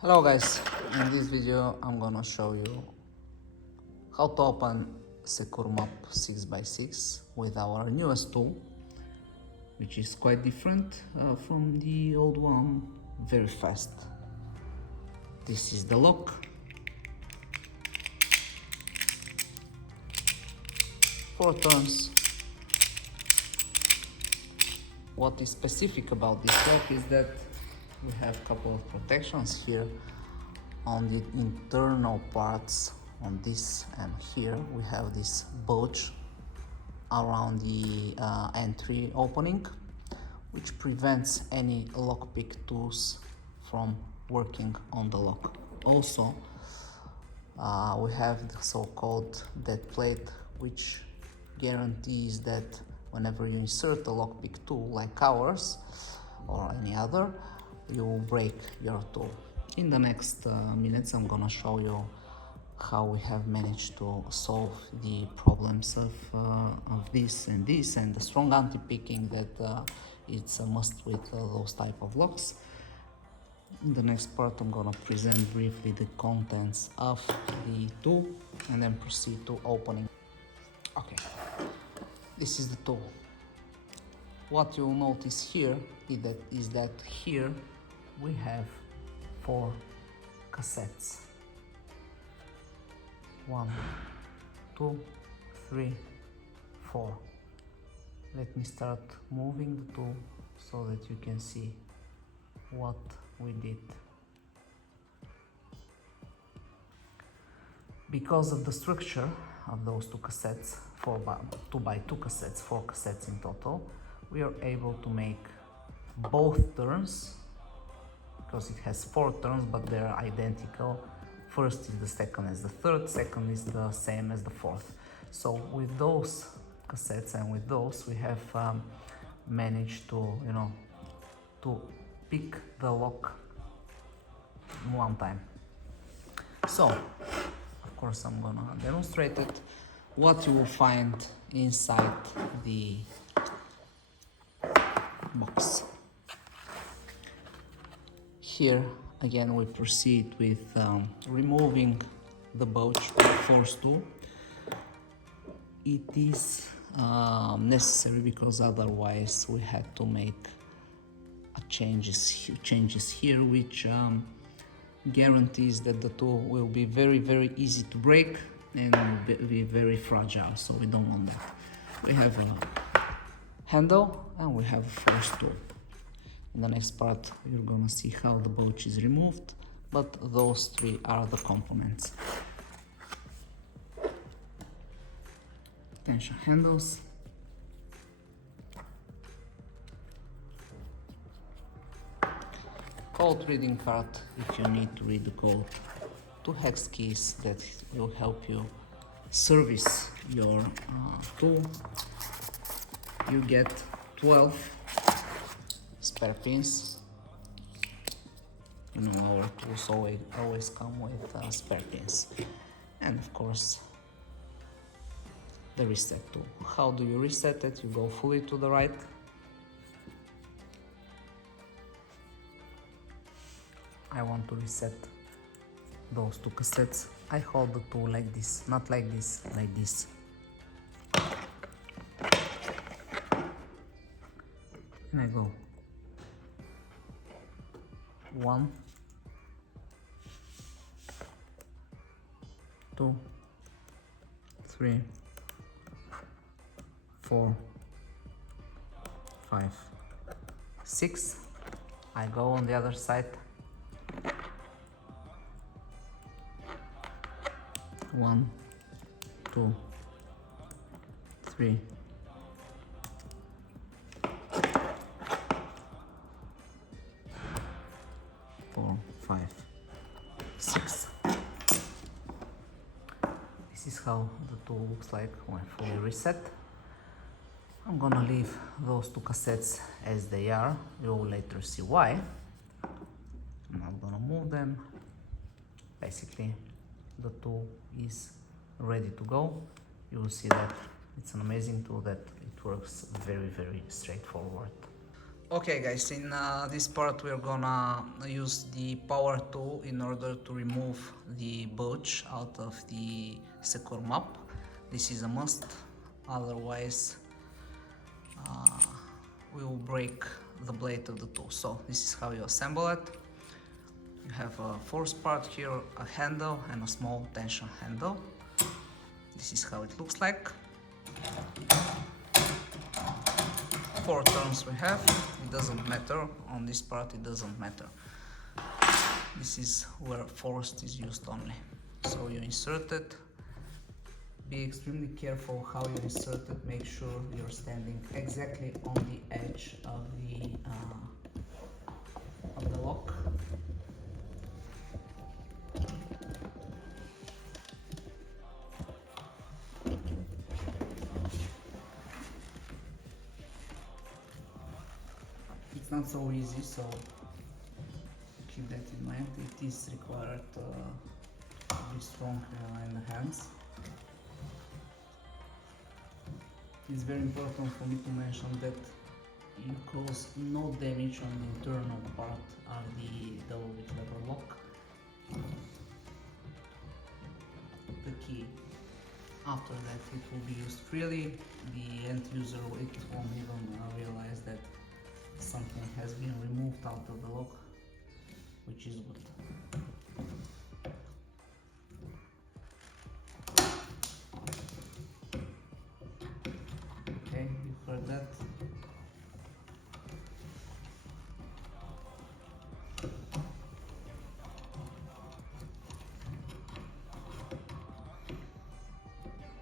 Hello guys, in this video I'm gonna show you how to open Securmap 6x6 with our newest tool, which is quite different from the old one, very fast. This is the lock. Four turns. What is specific about this lock is that we have a couple of protections here on the internal parts. On this and here we have this buldge around the entry opening, which prevents any lockpick tools from working on the lock. Also, we have the so-called dead plate, which guarantees that whenever you insert a lockpick tool like ours or any other, you will break your tool. In the next minutes I'm gonna show you how we have managed to solve the problems of this and the strong anti-picking that it's a must with those type of locks. In the next part I'm gonna present briefly the contents of the tool and then proceed to opening. Okay, this is the tool. What you'll notice here is that here we have 4 cassettes. 1, 2, 3, 4. Let me start moving the tool so that you can see what we did. Because of the structure of those 2 cassettes, 2 by 2 cassettes, 4 cassettes in total, we are able to make both turns, because it has 4 turns but they're identical. First is the second as the third, second is the same as the fourth. So with those cassettes and with those we have managed to, to pick the lock one time. So of course I'm gonna demonstrate it. What you will find inside the box. Here again we proceed with removing the bulge force tool. It is necessary because otherwise we had to make changes here, which guarantees that the tool will be very easy to break and be very fragile, so we don't want that. We have a handle and we have a force tool. In the next part you're gonna see how the bulge is removed, but those 3 are the components. Tension handles, code reading card if you need to read the code, 2 hex keys that will help you service your tool. You get 12 spare pins. Our tools always come with spare pins. And of course the reset tool. How do you reset it? You go fully to the right. I want to reset those 2 cassettes. I hold the tool like this, not like this, like this. And I go 1, 2, 3, 4, 5, 6. I go on the other side. 1, 2, 3, 4, 5, 6. This is how the tool looks like when fully reset. I'm gonna leave those 2 cassettes as they are. You will later see why. I'm not gonna move them. Basically, the tool is ready to go. You will see that it's an amazing tool, that it works very straightforward. Okay guys, in this part we're gonna use the power tool in order to remove the buldge out of the Securmap. This is a must, otherwise we will break the blade of the tool. So this is how you assemble it. You have a force part here, a handle and a small tension handle. This is how it looks like. 4 turns we have. It doesn't matter on this part, it doesn't matter. This is where force is used only. So you insert it. Be extremely careful how you insert it. Make sure you're standing exactly on the edge of the lock. It's not so easy, so keep that in mind. It is required to be strong in the hands. It's very important for me to mention that you cause no damage on the internal part of the double lever lock. The key, after that, it will be used freely. The end user won't even realize that something has been removed out of the lock, which is good. Okay, you've heard that.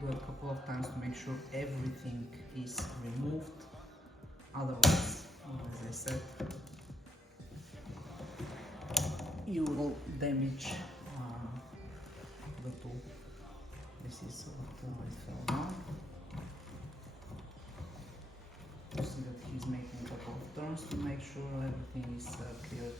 Do it a couple of times to make sure everything is removed. Otherwise, as I said, you will damage the tool. This is what it fell down. You see that he's making a couple of turns to make sure everything is clear.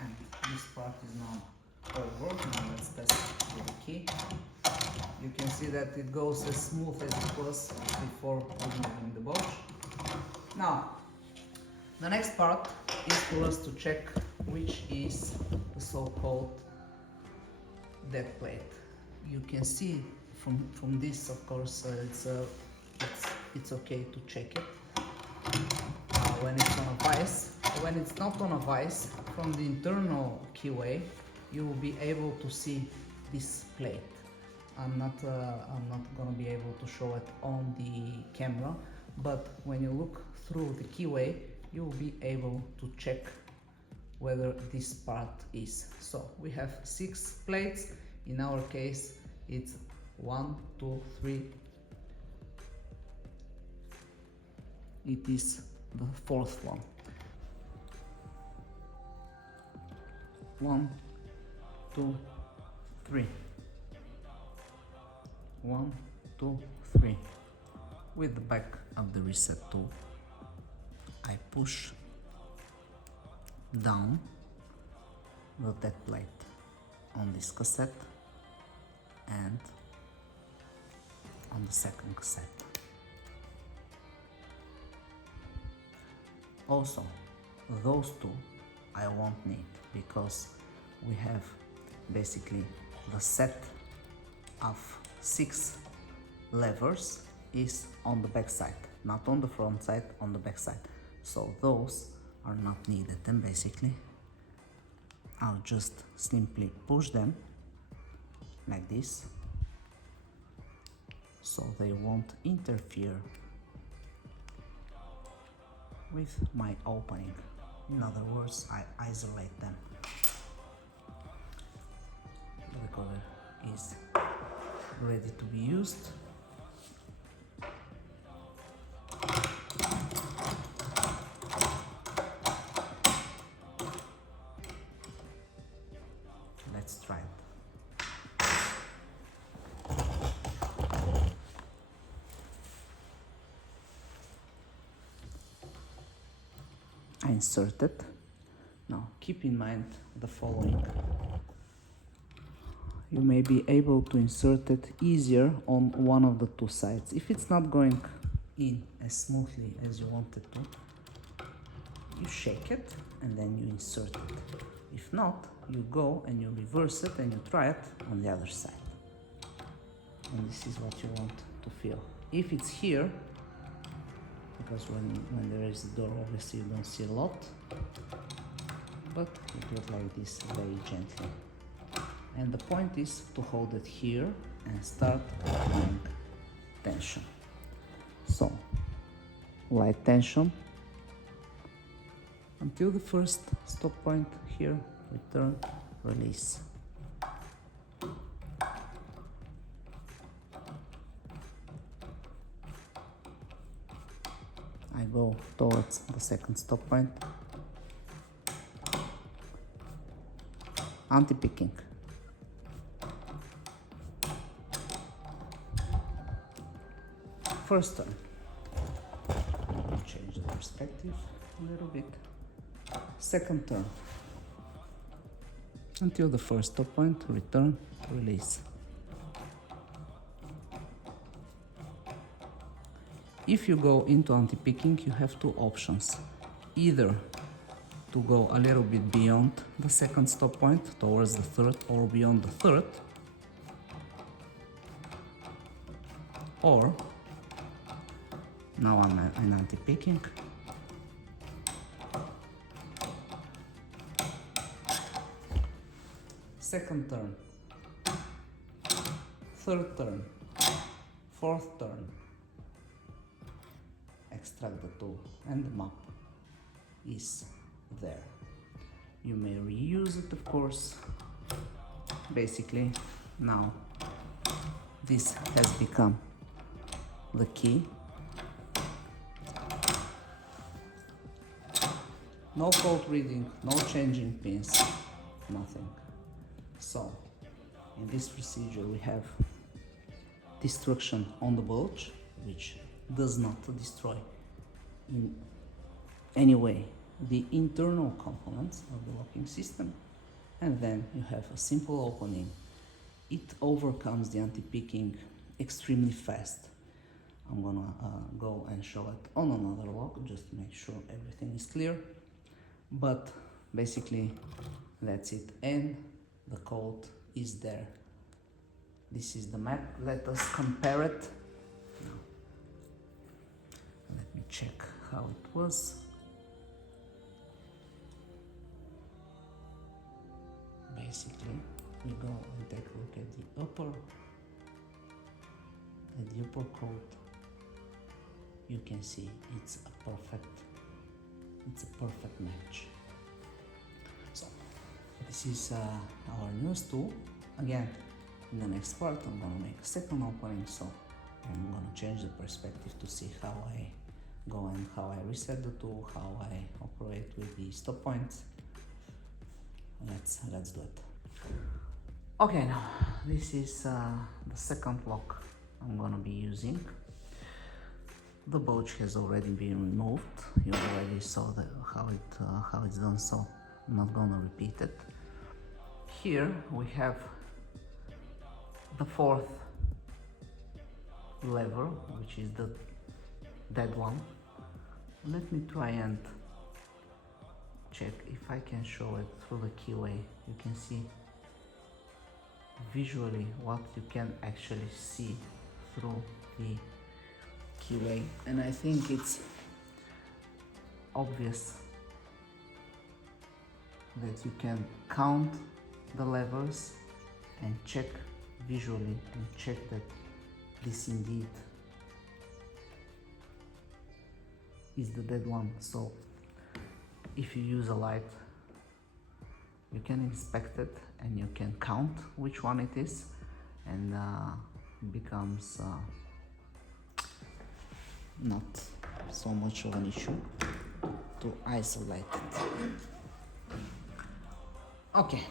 And this part is now over. Now let's test it with the key. You can see that it goes as smooth as it was before removing the bulge. Now, the next part is for us to check which is the so-called dead plate. You can see from this, of course, it's okay to check it when it's on a vise. When it's not on a vise, from the internal keyway, you will be able to see this plate. I'm not gonna be able to show it on the camera, but when you look through the keyway, you will be able to check whether this part is. So we have 6 plates. In our case, it's 1, 2, 3. It is the 4th one. 1, 2, 3. 1, 2, 3. With the back of the reset tool, I push down the dead plate on this cassette and on the second cassette. Also, those two I won't need because we have basically the set of 6 levers is on the back side, not on the front side, on the back side. So those are not needed, and basically I'll just simply push them like this so they won't interfere with my opening. In other words, I isolate them. The decoder is ready to be used. Let's try it. I insert it. Now keep in mind the following. you may be able to insert it easier on one of the two sides. If it's not going in as smoothly as you want it to, you shake it and then you insert it. If not, you go and you reverse it and you try it on the other side. And this is what you want to feel. If it's here, because when there is a door, obviously you don't see a lot, but you do it like this very gently. And the point is to hold it here and start applying tension. So, light tension until the first stop point here, return, release. I go towards the second stop point, anti-picking. First turn, change the perspective a little bit. Second turn, until the first stop point, return, release. If you go into anti-picking, you have two options. Either to go a little bit beyond the second stop point, towards the third, or beyond the third, or now I'm in anti-picking. Second turn, third turn, fourth turn, extract the tool and the map is there. You may reuse it, of course. Basically, now this has become the key. No code reading, no changing pins, nothing. So, in this procedure we have destruction on the bulge, which does not destroy in any way the internal components of the locking system, and then you have a simple opening. It overcomes the anti-picking extremely fast. I'm gonna go and show it on another lock just to make sure everything is clear, but basically that's it, and the code is there. This is the map. Let us compare it. Now, let me check how it was. Basically, we go and take a look at the upper code. You can see it's a perfect match. So this is our newest tool. Again, in the next part I'm gonna make a second opening, so I'm gonna change the perspective to see how I go and how I reset the tool, how I operate with the stop points. Let's do it. Okay, now this is the second lock I'm gonna be using. The bulge has already been removed. You already saw how it's done, so I'm not gonna repeat it. Here we have the fourth lever, which is the dead one. Let me try and check if I can show it through the keyway. You can see visually what you can actually see through the keyway, and I think it's obvious that you can count the levers and check visually and check that this indeed is the dead one. So if you use a light, you can inspect it and you can count which one it is, and it becomes not so much of an issue to isolate it. Okay.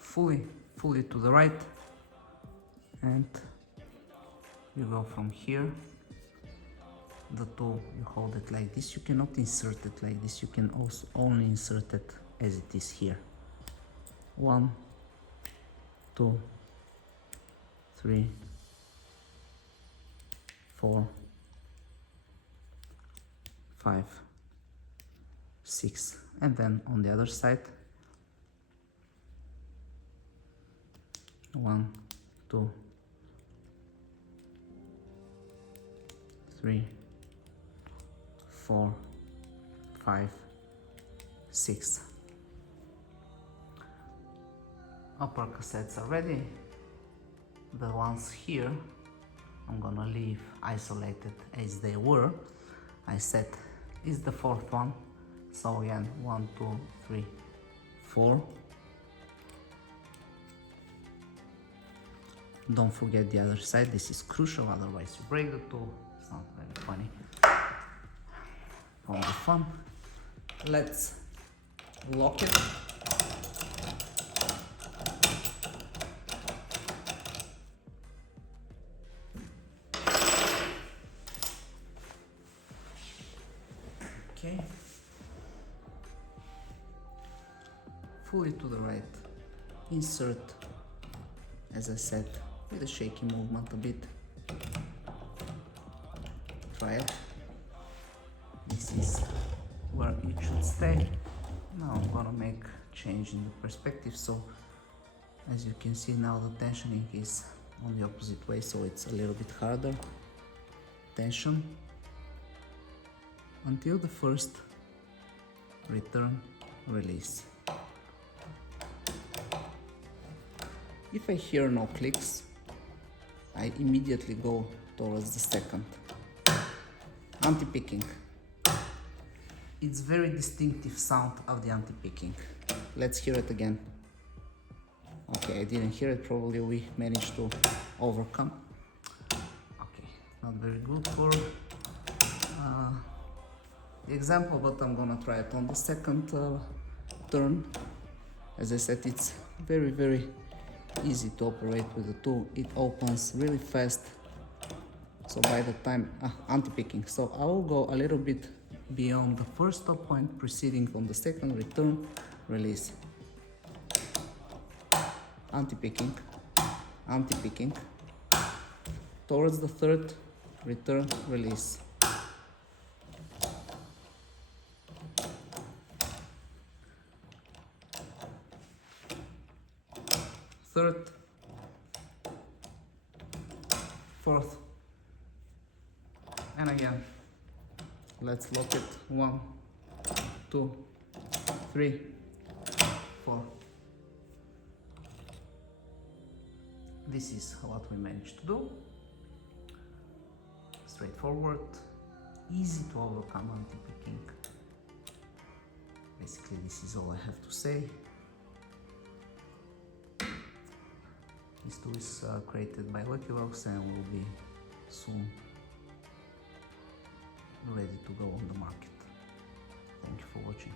Fully to the right, and you go from here the tool, you hold it like this. You cannot insert it like this, you can also only insert it as it is here. 1, 2, 3, 4, 5, 6, and then on the other side 1, 2, 3, 4, 5, 6. Upper cassettes are ready. The ones here I'm gonna leave isolated as they were. I said is the fourth one, so again 1, 2, 3, 4. Don't forget the other side, this is crucial, otherwise you break the tool. It's not very funny. All the fun. Let's lock it. Okay. Fully to the right. Insert, as I said, with a shaky movement a bit. Try it. This is where it should stay. Now I'm gonna make change in the perspective, so as you can see now the tensioning is on the opposite way, so it's a little bit harder. Tension until the first return release. If I hear no clicks, I immediately go towards the second. Anti-picking. It's very distinctive sound of the anti-picking. Let's hear it again. Okay, I didn't hear it, probably we managed to overcome. Okay, not very good for the example, but I'm gonna try it on the second turn. As I said, it's very easy to operate with the tool. It opens really fast, so by the time anti-picking, so I will go a little bit beyond the first stop point, proceeding on the second return release. Anti-picking, anti-picking, towards the third return release. Third, fourth, and again. Let's lock it. 1, 2, 3, 4. This is what we managed to do. Straightforward, easy to overcome anti-picking. Basically, this is all I have to say. This tool is created by Lucky Decoder and will be soon ready to go on the market. Thank you for watching.